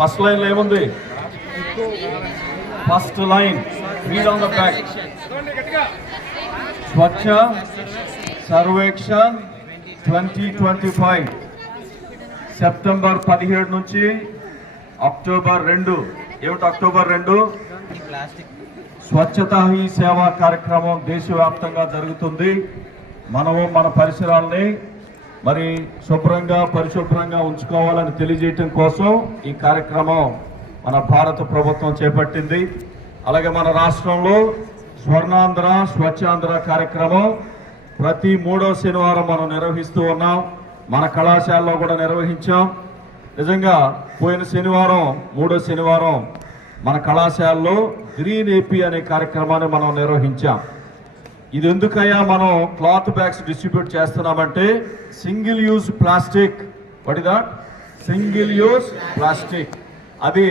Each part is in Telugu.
ఫస్ట్ లైన్ ఏముంది? First line read on the back. Swachh Sarvekshan 2025 September 17 నుంచి అక్టోబర్ 2. ఏమిటి అక్టోబర్ 2? స్వచ్ఛతా హీ సేవా కార్యక్రమం దేశవ్యాప్తంగా జరుగుతుంది. మనము మన పరిసరాలని మరి శుభ్రంగా పరిశుభ్రంగా ఉంచుకోవాలని తెలియజేయటం కోసం ఈ కార్యక్రమం మన భారత ప్రభుత్వం చేపట్టింది. అలాగే మన రాష్ట్రంలో స్వర్ణాంధ్ర స్వచ్ఛాంధ్ర కార్యక్రమం ప్రతి 3వ శనివారం మనం నిర్వహిస్తూ ఉన్నాం. మన కళాశాలలో కూడా నిర్వహించాం. నిజంగా పోయిన శనివారం 3వ శనివారం మన కళాశాలలో గ్రీన్ ఏపీ అనే కార్యక్రమాన్ని మనం నిర్వహించాం. ఇది ఎందుకయ్యా మనం క్లాత్ బ్యాగ్స్ డిస్ట్రిబ్యూట్ చేస్తున్నామంటే single use plastic, what is that? Single use plastic అది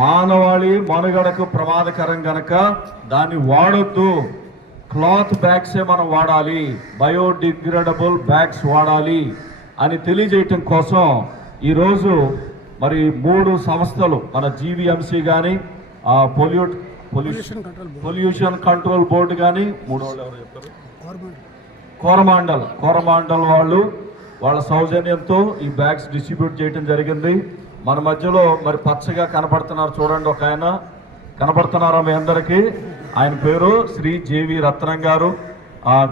మానవాళి మనుగడకు ప్రమాదకరం గనక దాన్ని వాడొద్దు. క్లాత్ బ్యాగ్సే మనం వాడాలి, బయోడిగ్రేడబుల్ బ్యాగ్స్ వాడాలి అని తెలియజేయటం కోసం ఈరోజు మరి 3 సంస్థలు మన జీవీఎంసీ కానీ పొల్యూషన్ కంట్రోల్ బోర్డు కానీ కోరమాండల్ వాళ్ళు వాళ్ళ సౌజన్యంతో ఈ బ్యాగ్స్ డిస్ట్రిబ్యూట్ చేయడం జరిగింది. మన మధ్యలో మరి పచ్చగా కనపడుతున్నారు చూడండి, ఒక ఆయన కనపడుతున్నారా మీ అందరికీ? ఆయన పేరు శ్రీ జేవి రత్నం గారు.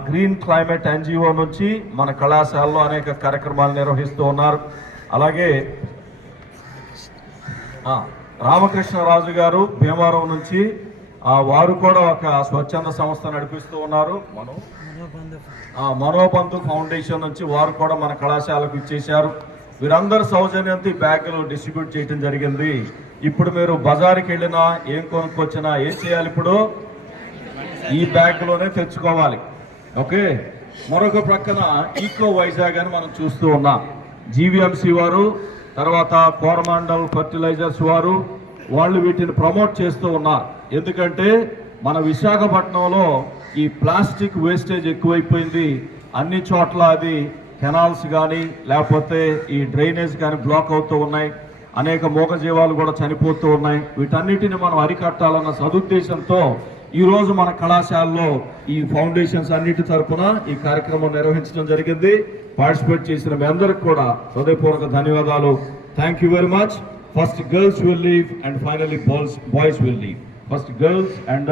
గ్రీన్ క్లైమేట్ ఎన్జిఓ నుంచి మన కళాశాలలో అనేక కార్యక్రమాలు నిర్వహిస్తూ ఉన్నారు. అలాగే రామకృష్ణరాజు గారు భీమవరం నుంచి వారు కూడా ఒక స్వచ్ఛంద సంస్థ నడిపిస్తూ ఉన్నారు. మనోబంధు ఫౌండేషన్ నుంచి వారు కూడా మన కళాశాలకు ఇచ్చేశారు. వీరందరూ సౌజన్యంతో ఈ బ్యాగులు డిస్ట్రిబ్యూట్ చేయడం జరిగింది. ఇప్పుడు మీరు బజార్కి వెళ్ళినా ఏం కొనుక్కొచ్చినా ఏం చేయాలి? ఇప్పుడు ఈ బ్యాగ్లోనే తెచ్చుకోవాలి. ఓకే. మరొక ప్రక్కన ఈకో వైజాగ్ అని మనం చూస్తూ ఉన్నాం. జీవీఎంసీ వారు, తర్వాత కోరమాండల్ ఫర్టిలైజర్స్ వారు వాళ్ళు వీటిని ప్రమోట్ చేస్తూ ఉన్నారు. ఎందుకంటే మన విశాఖపట్నంలో ఈ ప్లాస్టిక్ వేస్టేజ్ ఎక్కువైపోయింది. అన్ని చోట్ల అది కెనాల్స్ కానీ లేకపోతే ఈ డ్రైనేజ్ కానీ బ్లాక్ అవుతూ ఉన్నాయి. అనేక మూగజీవాలు కూడా చనిపోతూ ఉన్నాయి. వీటన్నిటిని మనం అరికట్టాలన్న సదుద్దేశంతో ఈరోజు మన కళాశాలలో ఈ ఫౌండేషన్స్ అన్నిటి తరఫున ఈ కార్యక్రమం నిర్వహించడం జరిగింది. పార్టిసిపేట్ చేసిన మీ అందరికి కూడా హృదయపూర్వక ధన్యవాదాలు. Thank you very much. First girls will leave and finally boys will leave. First girls and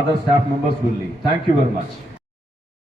other staff members will leave. Thank you very much.